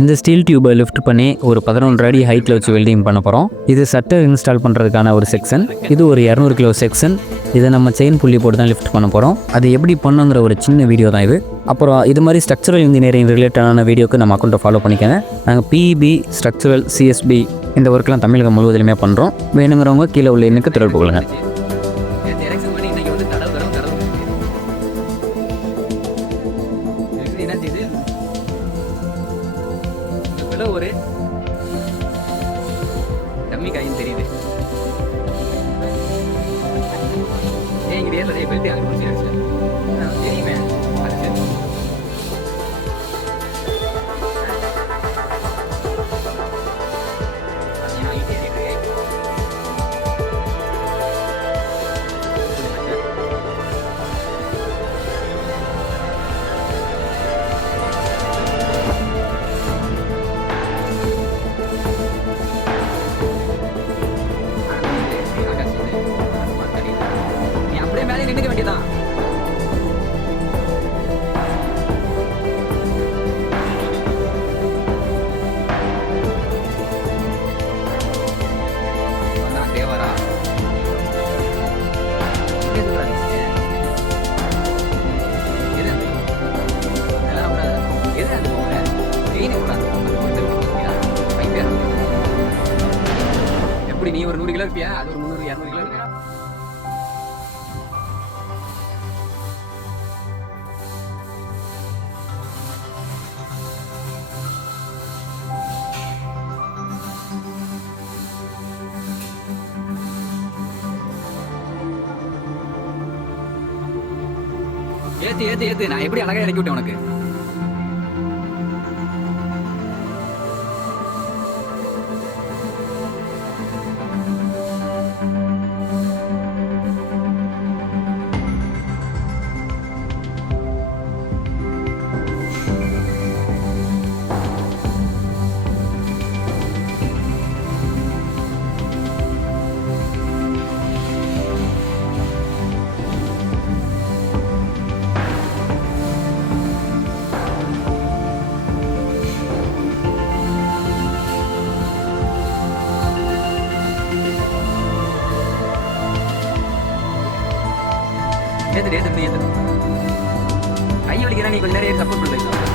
இந்த ஸ்டீல் டியூபை லிஃப்ட் பண்ணி ஒரு 11 அடி ஹைட்டில் வச்சு வெல்டிங் பண்ண போகிறோம். இது சட்டர் இன்ஸ்டால் பண்ணுறதுக்கான ஒரு செக்ஷன். இது ஒரு 200 கிலோ செக்ஷன். இதை நம்ம செயின் புள்ளி போட்டு தான் லிஃப்ட் பண்ண போகிறோம். அது எப்படி பண்ணுங்கிற ஒரு சின்ன வீடியோ தான் இது. அப்புறம் இது மாதிரி ஸ்ட்ரக்சரல் இன்ஜினியரிங் ரிலேட்டடான வீடியோக்கு நம்ம அக்கௌண்ட்டை ஃபாலோ பண்ணிக்கோங்க. நாங்கள் பிஇபி, ஸ்ட்ரக்சரல், சிஎஸ்பி இந்த ஒர்க்லாம் தமிழகம் முழுவதுலையுமே பண்ணுறோம். வேணுங்கிறவங்க கீழே உள்ள எண்ணுக்கு தொடர்பு கொள்ளுங்கள். ஒரு டம்மி காயின் தெரியுது. இங்க ஏர்ல பெல்ட் அங்க முடிச்சு தெரியுமே. நின்னுக்க வேண்டியதான். தேவரா எப்படி நீ ஒரு 100 கிலோ இருப்பியா? அது ஒரு 300 200 கிலோ இருப்பியா? ஏத்து நான் எப்படி அழகா இறக்கி விட்டேன் உனக்கு. ஏத்து கை வலிக்கிறா, நீ கொஞ்சம் நிறைய சப்போர்ட் பண்ணுறீங்க.